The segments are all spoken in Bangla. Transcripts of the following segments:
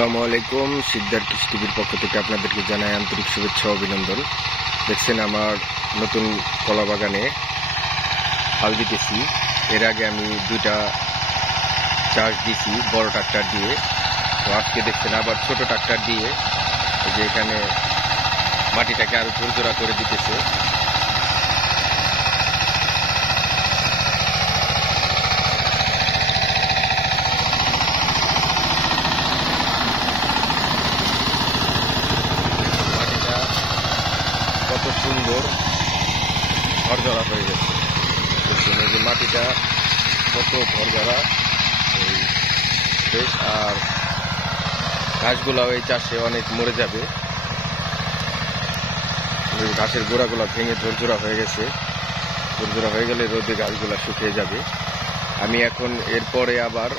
আসসালামু আলাইকুম। সিদ্ধার কৃষি টিভির পক্ষ থেকে আপনাদেরকে জানাই আন্তরিক শুভেচ্ছা ও অভিনন্দন। দেখছেন আমার নতুন কলা বাগানে হাল দিতেছি। এর আগে আমি দুইটা চাষ দিছি বড় ট্রাক্টর দিয়ে। তো আজকে দেখছেন আবার ছোট ট্রাক্টর দিয়ে এই যে এখানে মাটিটাকে আরো ঝুরঝুরা করে দিতেছে। কত সুন্দর ঝরঝরা হয়ে গেছে। এই যে মাটিটা কত ঝরঝরা, আর ঘাসগুলো এই চাষে অনেক মরে যাবে। ঘাসের গোড়াগুলো ভেঙে ঝরঝরা হয়ে গেছে। ঝরঝরা হয়ে গেলে রোদে ঘাসগুলো শুকিয়ে যাবে। আমি এখন এরপরে আবার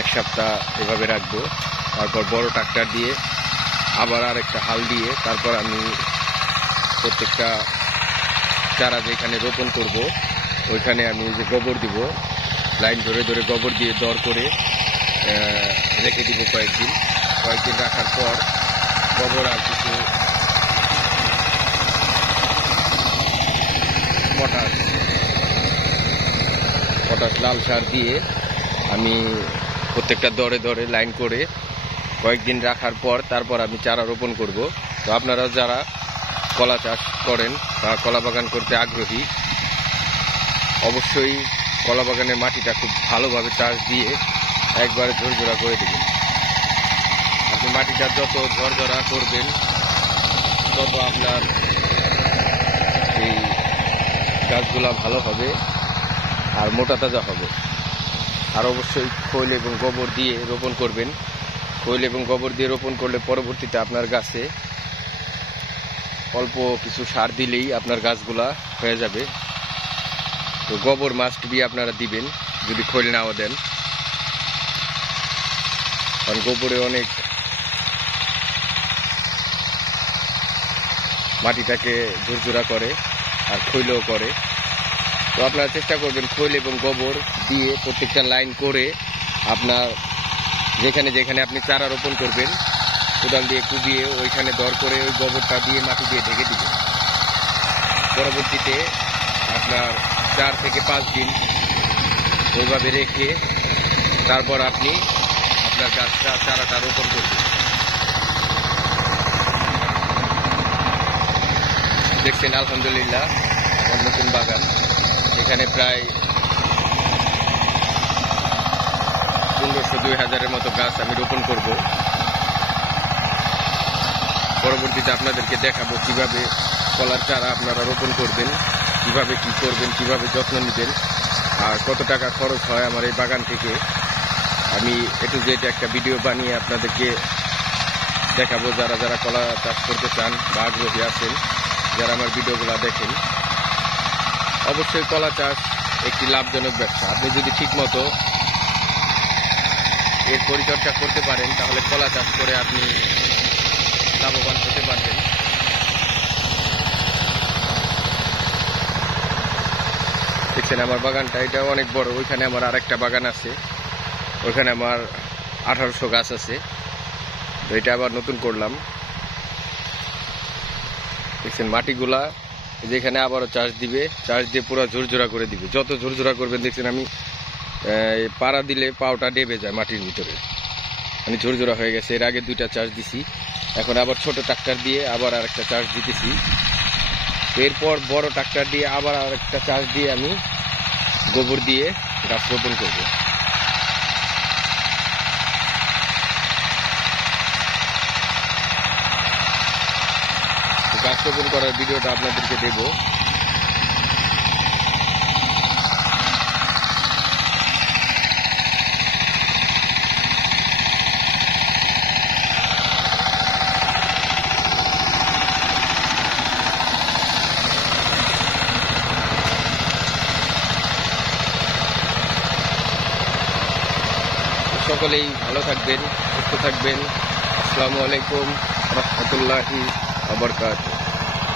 এক সপ্তাহ এভাবে রাখবো। তারপর বড় ট্রাক্টর দিয়ে আবার আরেকটা হাল দিয়ে তারপর আমি প্রত্যেকটা চারা যেখানে রোপণ করব ওইখানে আমি যে গোবর দিব, লাইন ধরে ধরে গোবর দিয়ে দর করে রেখে দিব কয়েকদিন রাখার পর গোবর আর কিছু পটাশ লাল সার দিয়ে আমি প্রত্যেকটা দরে দরে লাইন করে কয়েকদিন রাখার পর তারপর আমি চারা রোপণ করব। তো আপনারা যারা কলা চাষ করেন বা কলা বাগান করতে আগ্রহী, অবশ্যই কলা বাগানের মাটিটা খুব ভালোভাবে চাষ দিয়ে একবারে ঝরঝরা করে দেবেন। আপনি মাটিটা যত ঝরঝরা করবেন তত আপনার এই গাছগুলা ভালো হবে আর মোটা তাজা হবে। আর অবশ্যই খৈল এবং গোবর দিয়ে রোপণ করবেন। খৈল এবং গোবর দিয়ে রোপণ করলে পরবর্তীতে আপনার গাছে অল্প কিছু সার দিলেই আপনার গাছগুলা হয়ে যাবে। তো গোবর মাস্ট বি আপনারা দিবেন যদি খৈল নাও দেন, কারণ গোবরে অনেক মাটিটাকে ঝুরঝুরা করে আর খৈলও করে। তো আপনারা চেষ্টা করবেন খৈল এবং গোবর দিয়ে প্রত্যেকটা লাইন করে আপনার যেখানে যেখানে আপনি চারা রোপণ করবেন কোদাল দিয়ে কুবিয়ে ওইখানে দর করে ওই গোবরটা দিয়ে মাটি দিয়ে ঢেকে দিবেন। পরবর্তীতে আপনার 4 থেকে 5 দিন ওইভাবে রেখে তারপর আপনি আপনার গাছটা চারাটা রোপণ করবেন। দেখছেন আলহামদুলিল্লাহ আমার নতুন বাগান। এখানে প্রায় 1500-2000-এর মতো গাছ আমি রোপণ করব। পরবর্তীতে আপনাদেরকে দেখাবো কিভাবে কলার চারা আপনারা রোপণ করবেন, কিভাবে কি করবেন, কিভাবে যত্ন নেবেন আর কত টাকা খরচ হয় আমার এই বাগান থেকে। আমি একটু যেটা একটা ভিডিও বানিয়ে আপনাদেরকে দেখাবো। যারা যারা কলা চাষ করতে চান বা আগ্রহী আছেন, যারা আমার ভিডিওগুলো দেখেন, অবশ্যই কলা চাষ একটি লাভজনক ব্যবসা। আপনি যদি ঠিকমতো এর পরিচর্যা করতে পারেন তাহলে কলা চাষ করে আপনি লাভবান হতে পারবেন। দেখছেন আমার বাগানটা, এটা অনেক বড়। ওইখানে আমার আরেকটা বাগান আছে, ওইখানে আমার 1800 গাছ আছে। তো এটা আবার নতুন করলাম। দেখছেন মাটিগুলা যেখানে আবারও চাষ দিয়ে পুরো ঝুরঝুরা করে দিবে। যত ঝুরঝুরা করবেন দেখছেন আমি পাড়া দিলে পাওটা ডেবে যায় মাটির ভিতরে, মানে ঝুরঝুরা হয়ে গেছে। এর আগে 2টা চাষ দিছি, এখন আবার ছোট ট্রাক্টর দিয়ে আবার আরেকটা চাষ দিতেছি। এরপর বড় ট্রাক্টর দিয়ে আবার আরেকটা চাষ দিয়ে আমি গোবর দিয়ে গাছ রোপণ করব। গাছ রোপণ করার ভিডিওটা আপনাদেরকে দেব। সকলেই ভালো থাকবেন, সুস্থ থাকবেন। আসসালামু আলাইকুম রহমতুল্লাহি ওয়া বারাকাতুহু।